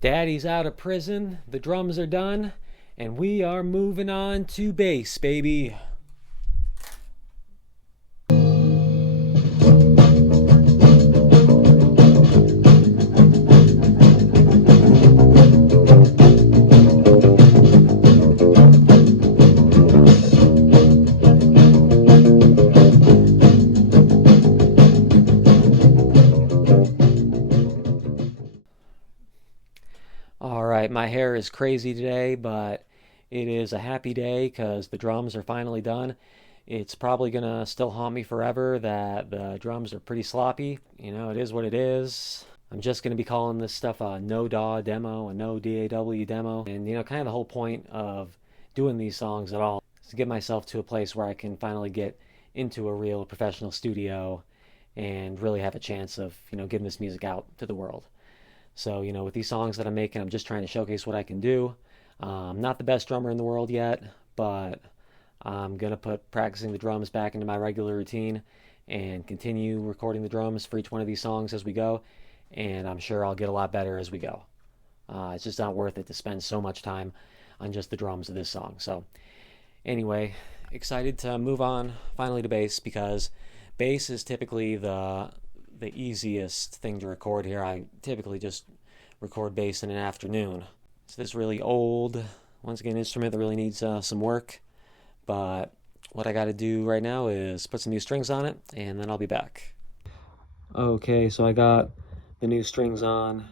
Daddy's out of prison, the drums are done, and we are moving on to bass, baby. Alright, my hair is crazy today, but it is a happy day because the drums are finally done. It's probably gonna still haunt me forever that the drums are pretty sloppy. You know, it is what it is. I'm just gonna be calling this stuff a no DAW demo, a no DAW demo. And you know, kind of the whole point of doing these songs at all is to get myself to a place where I can finally get into a real professional studio and really have a chance of, you know, getting this music out to the world. So, you know, with these songs that I'm making, I'm just trying to showcase what I can do. I'm not the best drummer in the world yet, but I'm going to put practicing the drums back into my regular routine and continue recording the drums for each one of these songs as we go. And I'm sure I'll get a lot better as we go. It's just not worth it to spend so much time on just the drums of this song. So anyway, excited to move on finally to bass because bass is typically the easiest thing to record here. I typically just record bass in an afternoon. It's this really old, once again, instrument that really needs some work. But what I got to do right now is put some new strings on it, and then I'll be back. Okay, so I got the new strings on,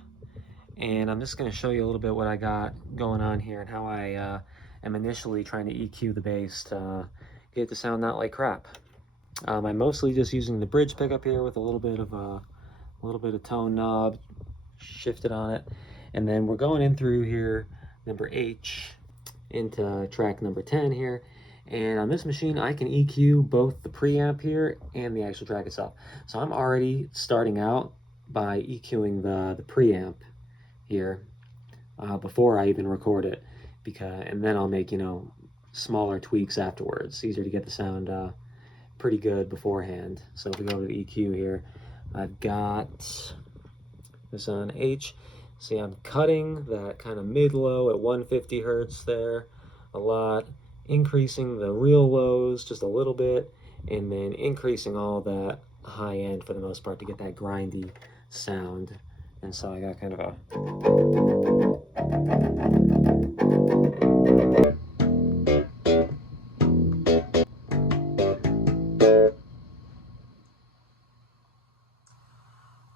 and I'm just going to show you a little bit what I got going on here and how I am initially trying to EQ the bass to get it to sound not like crap. I'm mostly just using the bridge pickup here with a little bit of tone knob shifted on it, and then we're going in through here number H into track number 10 here. And on this machine I can EQ both the preamp here and the actual track itself. So I'm already starting out by EQing the preamp here before I even record it, and then I'll make, you know, smaller tweaks afterwards. It's easier to get the sound pretty good beforehand. So if we go to the EQ here, I've got this on H. See, I'm cutting that kind of mid-low at 150 hertz there a lot, increasing the real lows just a little bit, and then increasing all that high end for the most part to get that grindy sound. And so I got kind of a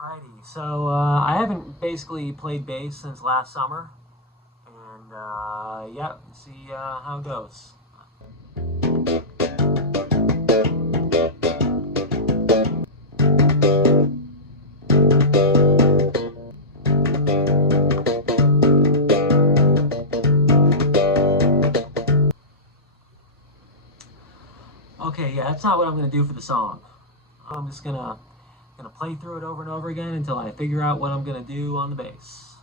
Alrighty, so I haven't basically played bass since last summer, and yeah, see how it goes. Okay, yeah, that's not what I'm going to do for the song. I'm just gonna play through it over and over again until I figure out what I'm gonna do on the bass.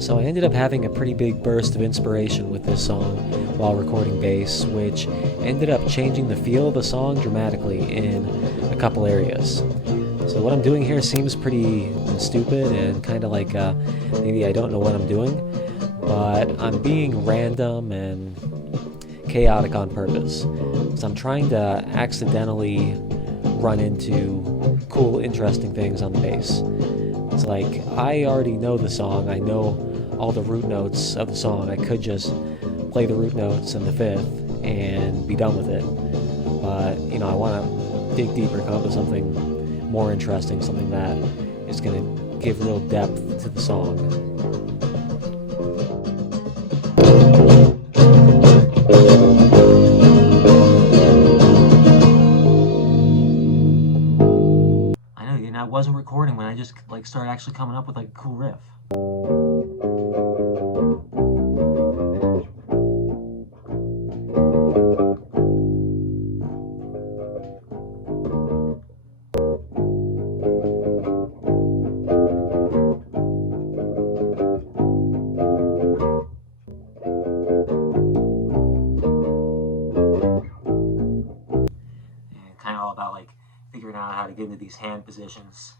So I ended up having a pretty big burst of inspiration with this song while recording bass, which ended up changing the feel of the song dramatically in a couple areas. So what I'm doing here seems pretty stupid and kind of like maybe I don't know what I'm doing, but I'm being random and chaotic on purpose. So I'm trying to accidentally run into cool, interesting things on the bass. It's like, I already know the song, I know all the root notes of the song. I could just play the root notes and the fifth and be done with it. But, you know, I want to dig deeper, come up with something more interesting, something that is going to give real depth to the song. I know, and I wasn't recording when I just like started actually coming up with like a cool riff. get into these hand positions.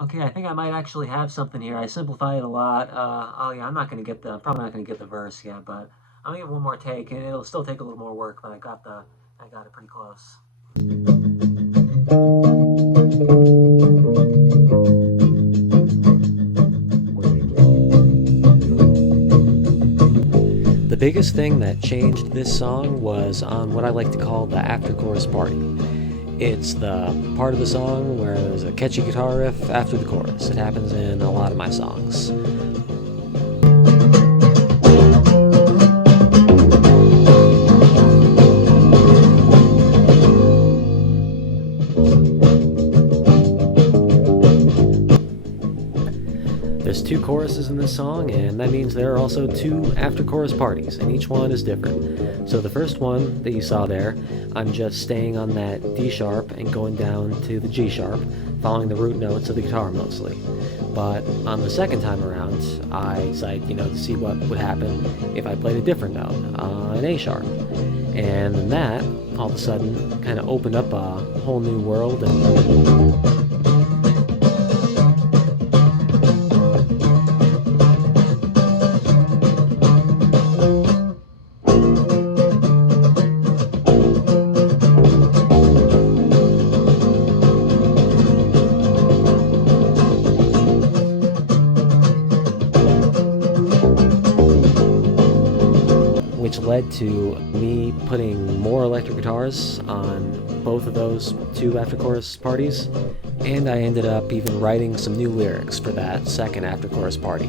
Okay, I think I might actually have something here. I simplify it a lot. Oh yeah, I'm probably not gonna get the verse yet, but I'm gonna give it one more take, and it'll still take a little more work, but I got it pretty close. The biggest thing that changed this song was on what I like to call the after-chorus party. It's the part of the song where there's a catchy guitar riff after the chorus. It happens in a lot of my songs. There's 2 choruses in this song, and that means there are also 2 after-chorus parties, and each one is different. So the first one that you saw there, I'm just staying on that D sharp and going down to the G sharp, following the root notes of the guitar mostly. But on the second time around, I decided, to see what would happen if I played a different note, an A sharp. And then that, all of a sudden, kind of opened up a whole new world. Which led to me putting more electric guitars on both of those 2 after-chorus parties, and I ended up even writing some new lyrics for that second after-chorus party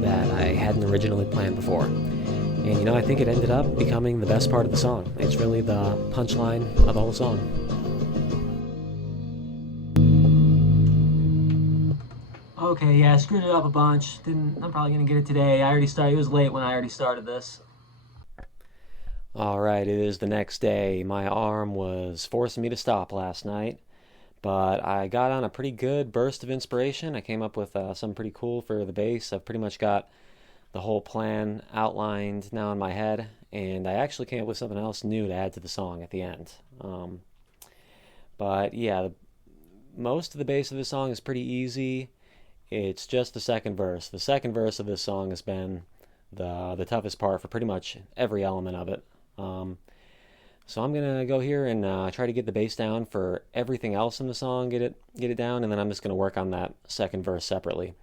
that I hadn't originally planned before. And I think it ended up becoming the best part of the song. It's really the punchline of the whole song. Okay, yeah, I screwed it up a bunch. I'm probably gonna get it today. It was late when I already started this. Alright, it is the next day. My arm was forcing me to stop last night, but I got on a pretty good burst of inspiration. I came up with something pretty cool for the bass. I've pretty much got the whole plan outlined now in my head, and I actually came up with something else new to add to the song at the end. But yeah, most of the bass of the song is pretty easy. It's just the second verse. The second verse of this song has been the toughest part for pretty much every element of it. So I'm gonna go here and try to get the bass down for everything else in the song, get it down, and then I'm just gonna work on that second verse separately.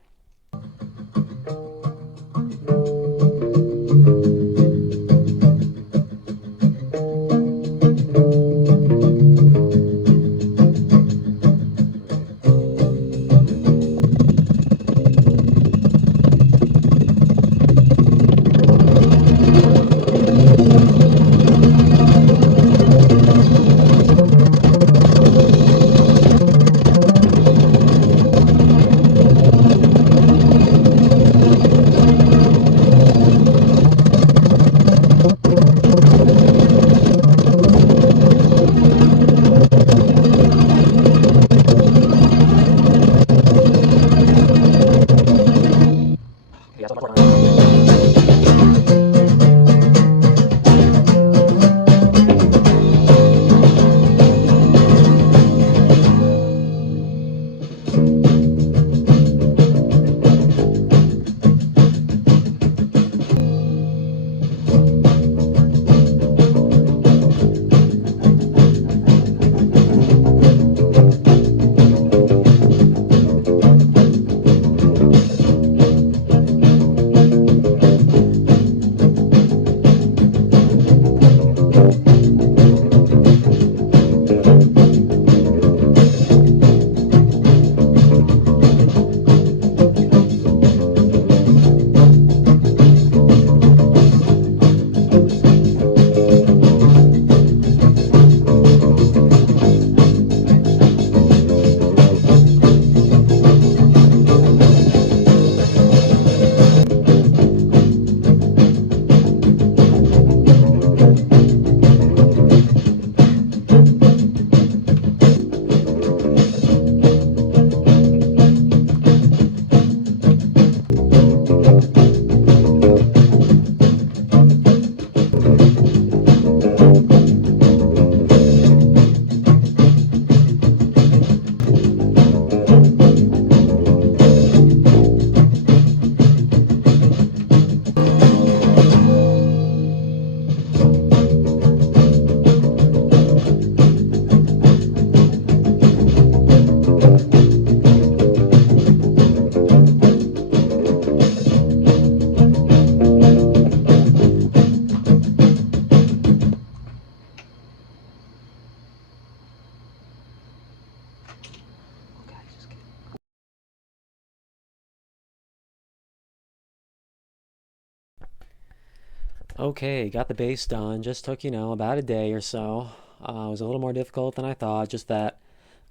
Okay, got the bass done. Just took, about a day or so. It was a little more difficult than I thought, just that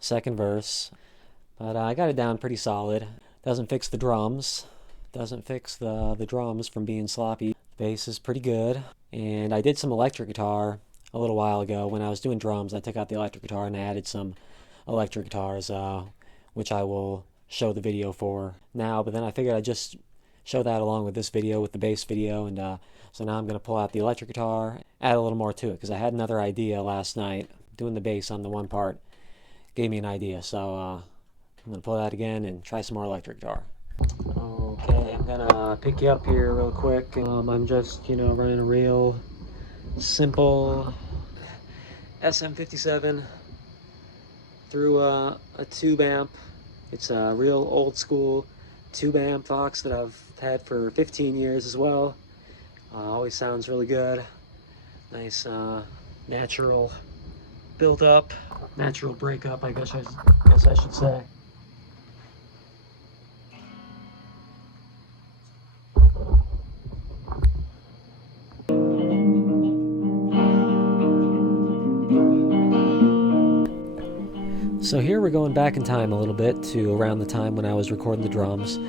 second verse. But I got it down pretty solid. Doesn't fix the drums. Doesn't fix the drums from being sloppy. The bass is pretty good. And I did some electric guitar a little while ago. When I was doing drums, I took out the electric guitar and I added some electric guitars, which I will show the video for now. But then I figured I'd just show that along with this video, with the bass video. And so now I'm going to pull out the electric guitar, add a little more to it, because I had another idea last night. Doing the bass on the one part gave me an idea. So I'm going to pull that again and try some more electric guitar. Okay, I'm gonna pick you up here real quick. I'm just, running a real simple SM57 through a tube amp. It's a real old school tube amp Vox that I've had for 15 years as well. Always sounds really good. Nice natural build up, natural breakup, I guess I should say. So here we're going back in time a little bit to around the time when I was recording the drums.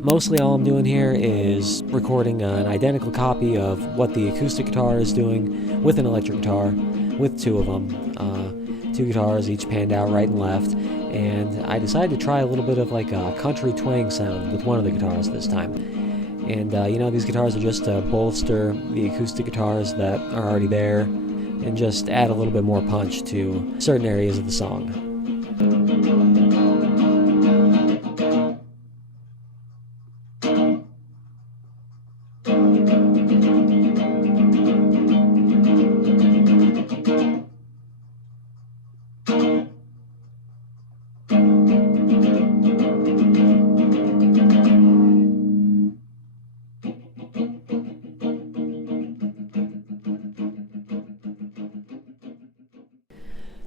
Mostly all I'm doing here is recording an identical copy of what the acoustic guitar is doing with an electric guitar, with two of them. Two guitars, each panned out right and left. And I decided to try a little bit of like a country twang sound with one of the guitars this time. And these guitars are just to bolster the acoustic guitars that are already there, and just add a little bit more punch to certain areas of the song.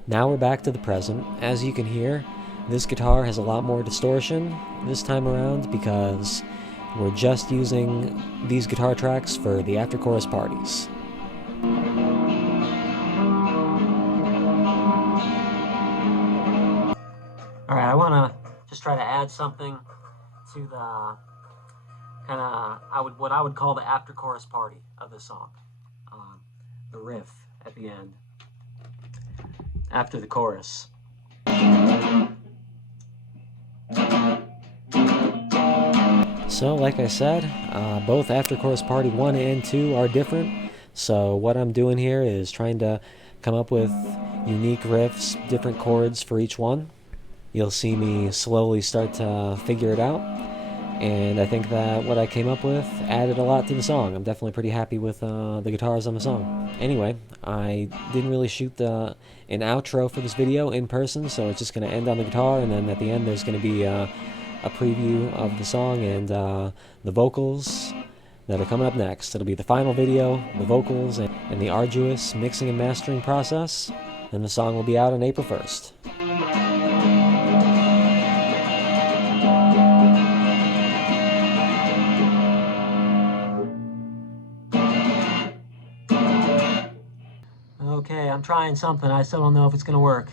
Now we're back to the present. As you can hear, this guitar has a lot more distortion this time around because we're just using these guitar tracks for the after chorus parties. Alright, I want to just try to add something to the what I would call the after chorus party of the song. The riff at the end, after the chorus. So like I said, both after chorus party 1 and 2 are different. So what I'm doing here is trying to come up with unique riffs, different chords for each one. You'll see me slowly start to figure it out. And I think that what I came up with added a lot to the song. I'm definitely pretty happy with the guitars on the song. Anyway, I didn't really shoot an outro for this video in person, so it's just going to end on the guitar, and then at the end there's going to be a preview of the song and the vocals that are coming up next. It'll be the final video, the vocals, and the arduous mixing and mastering process, and the song will be out on April 1st. Okay, I'm trying something. I still don't know if it's going to work.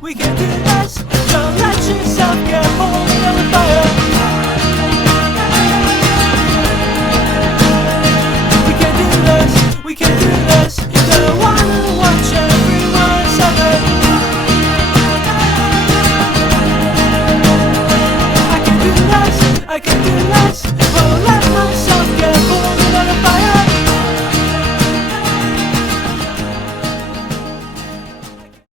We can do this, don't let yourself get hold of the fire. We can do this, you don't wanna watch everyone suffer. I can do this, I can do